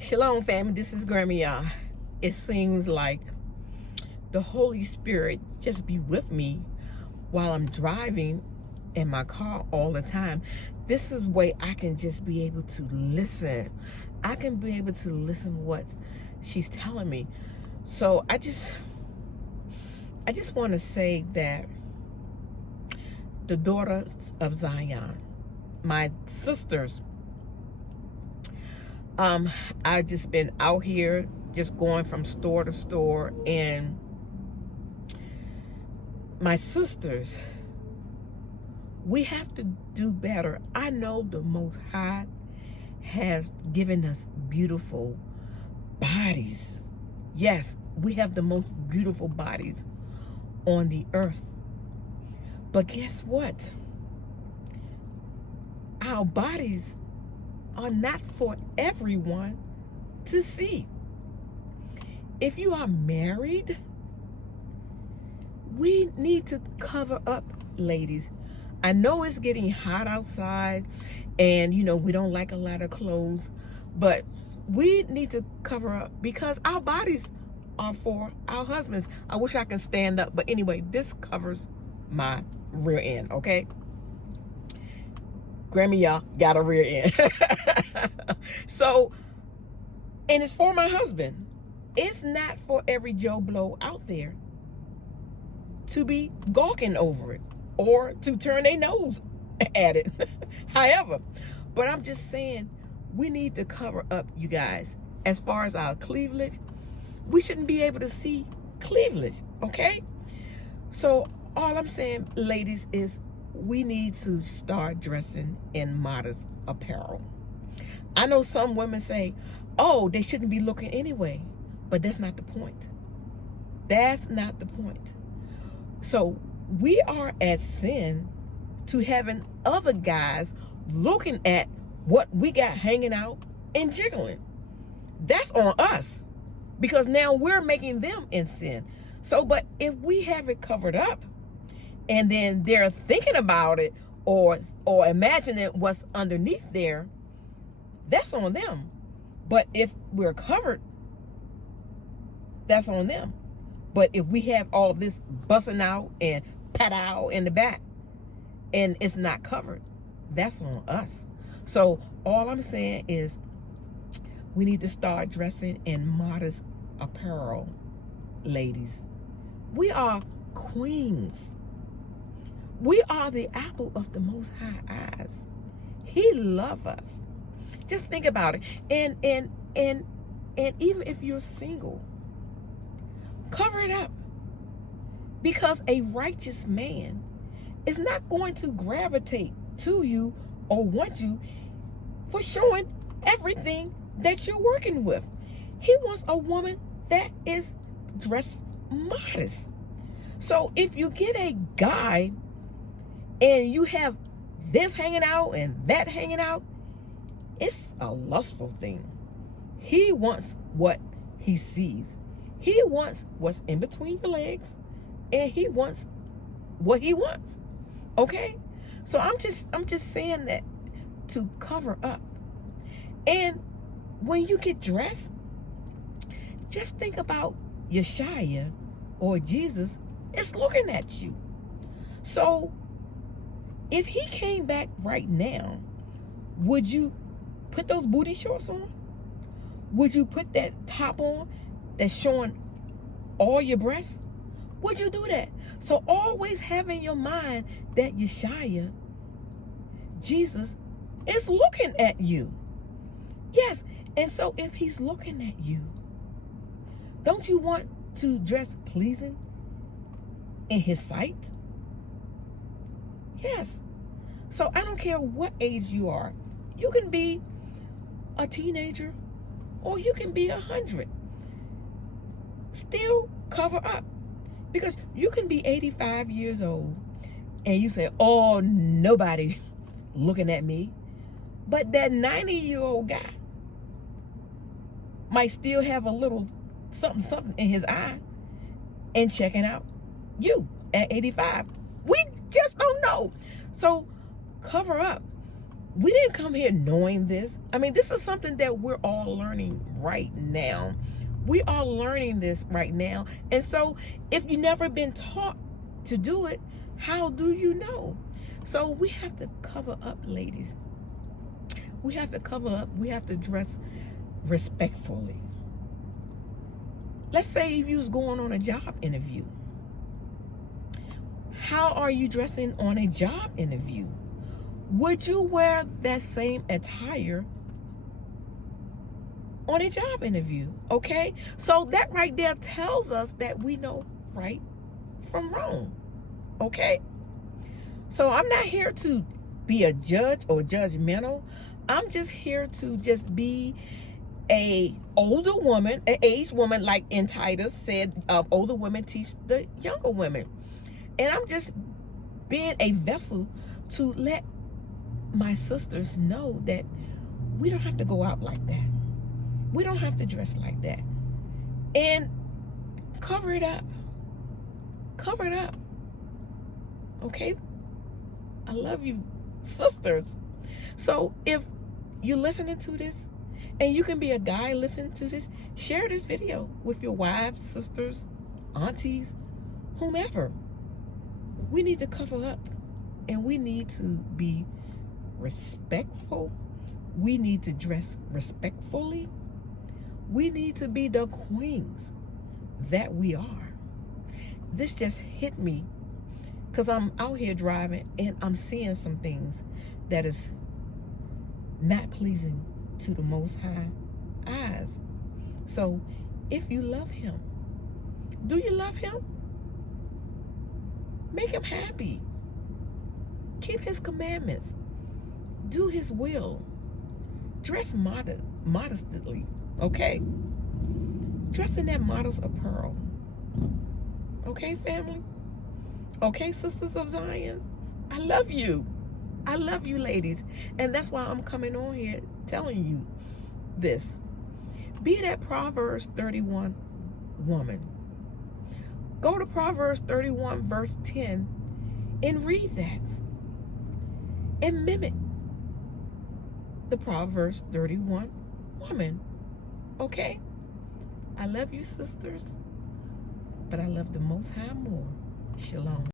Shalom, family. This is Grammy Yah. It seems like the Holy Spirit just be with me while I'm driving in my car all the time. This is the way I can just be able to listen. I can be able to listen what she's telling me. So I just want to say that the daughters of Zion, my sisters, I've just been out here just going from store to store, and my sisters, we have to do better. I know the Most High has given us beautiful bodies. Yes, we have the most beautiful bodies on the earth. But guess what? Our bodies are not for everyone to see. If you are married, we need to cover up, ladies. I know it's getting hot outside and we don't like a lot of clothes, but we need to cover up because our bodies are for our husbands. I wish I could stand up, but anyway, this covers my rear end, okay? Grammy Yah got a rear end. So, and it's for my husband. It's not for every Joe Blow out there to be gawking over it or to turn their nose at it. However, but I'm just saying we need to cover up, you guys. As far as our cleavage, we shouldn't be able to see cleavage, okay? So all I'm saying, ladies, is we need to start dressing in modest apparel. I know some women say, oh, they shouldn't be looking anyway, but that's not the point. That's not the point. So we are at sin to having other guys looking at what we got hanging out and jiggling. That's on us because now we're making them in sin. So, but if we have it covered up, and then they're thinking about it or imagining what's underneath there, that's on them. But if we're covered, that's on them. But if we have all this busting out and pat out in the back and it's not covered, that's on us. So all I'm saying is we need to start dressing in modest apparel, ladies. We are queens. We are the apple of the Most High eyes. He loves us. Just think about it. And even if you're single, cover it up. Because a righteous man is not going to gravitate to you or want you for showing everything that you're working with. He wants a woman that is dressed modest. So if you get a guy and you have this hanging out and that hanging out, it's a lustful thing. He wants what he sees. He wants what's in between your legs, and he wants what he wants. Okay? So I'm just saying that to cover up. And when you get dressed, just think about Yeshua or Jesus is looking at you. So if he came back right now, would you put those booty shorts on? Would you put that top on that's showing all your breasts? Would you do that? So always have in your mind that Yeshua, Jesus, is looking at you. Yes. And so if he's looking at you, don't you want to dress pleasing in his sight? Yes. So I don't care what age you are. You can be a teenager or you can be 100. Still cover up. Because you can be 85 years old and you say, oh, nobody looking at me. But that 90-year-old guy might still have a little something in his eye and checking out you at 85. We just don't know. So cover up. We didn't come here knowing this. I mean, this is something that we're all learning right now. We are learning this right now. And so if you've never been taught to do it, how do you know? So we have to cover up, ladies. We have to cover up. We have to dress respectfully. Let's say if you was going on a job interview. How are you dressing on a job interview? Would you wear that same attire on a job interview? Okay? So that right there tells us that we know right from wrong. Okay? So I'm not here to be a judge or judgmental. I'm just here to just be a older woman, an aged woman, like in Titus said, older women teach the younger women. And I'm just being a vessel to let my sisters know that we don't have to go out like that. We don't have to dress like that. And cover it up. Cover it up. Okay? I love you, sisters. So if you're listening to this, and you can be a guy listening to this, share this video with your wives, sisters, aunties, whomever. We need to cover up, and we need to be respectful. We need to dress respectfully. We need to be the queens that we are. This just hit me because I'm out here driving and I'm seeing some things that is not pleasing to the Most High eyes. So if you love him, do you love him? Make him happy. Keep his commandments. Do his will. Dress modestly, okay? Dress in that modest apparel. Okay, family? Okay, sisters of Zion? I love you. I love you, ladies. And that's why I'm coming on here telling you this. Be that Proverbs 31 woman. Go to Proverbs 31 verse 10 and read that. And mimic the Proverbs 31 woman. Okay? I love you, sisters. But I love the Most High more. Shalom.